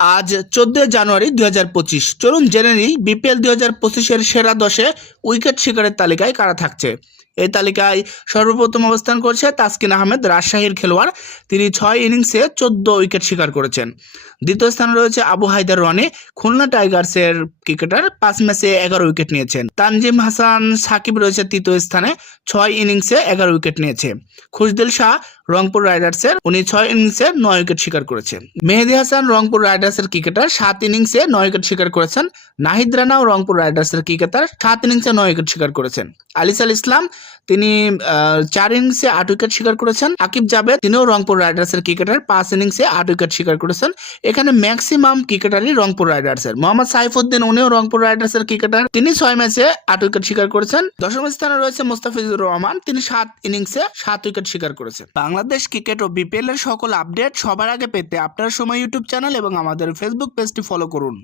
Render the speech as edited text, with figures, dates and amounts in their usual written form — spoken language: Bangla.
আজ 14 জানুয়ারি 2025। চলুন জেনে নিই বিপিএল 2025-এর সেরা 10-এ উইকেট শিকারের তালিকায় কারা থাকছে। এই তালিকায় সর্বপ্রথম অবস্থান করছে তাসকিন আহমেদ, রাজশাহীর খেলোয়াড়। তিনি 6 ইনিংসে 14 উইকেট শিকার করেছেন। দ্বিতীয় স্থানে রয়েছে আবু হায়দার রনি, খুলনা টাইগার্সের ক্রিকেটার। 5 ম্যাচে 11 উইকেট নিয়েছেন। তানজিম হাসান সাকিব রয়েছে তৃতীয় স্থানে, 6 ইনিংসে 11 উইকেট নিয়েছে। খুশদিল শাহ রংপুর রাইডার্সের, উনি 6 ইনিংসে 9 উইকেট শিকার করেছেন। মেহেদী হাসান রংপুর রাইডার্সের ক্রিকেটার, 7 ইনিংসে 9 উইকেট শিকার করেছেন। নাহিদ রানাও রংপুর রাইডার্সের ক্রিকেটার, 7 ইনিংসে 9 উইকেট শিকার করেছেন। আলিসাল ইসলাম, তিনি 4 ইনিংসে 8 উইকেট শিকার করেছেন। আকিব জাভেদ, তিনিও রংপুর রাইডার্সের ক্রিকেটার, 5 ইনিংসে 8 উইকেট শিকার করেছেন। এখানে ম্যাক্সিমাম ক্রিকেটারই রংপুর রাইডার্সের। মোহাম্মদ সাইফুদ্দিন, উনিও রংপুর রাইডার্সের ক্রিকেটার, তিনি 6 ম্যাচে 8 উইকেট শিকার করেছেন। দশম স্থানে রয়েছে মোস্তাফিজুর রহমান, তিনি 7 ইনিংসে 7 উইকেট শিকার করেছেন। বাংলাদেশ ক্রিকেট ও বিপিএল এর সকল আপডেট সবার আগে পেতে আপনার সময় ইউটিউব চ্যানেল এবং আমাদের ফেসবুক পেজটি ফলো করুন।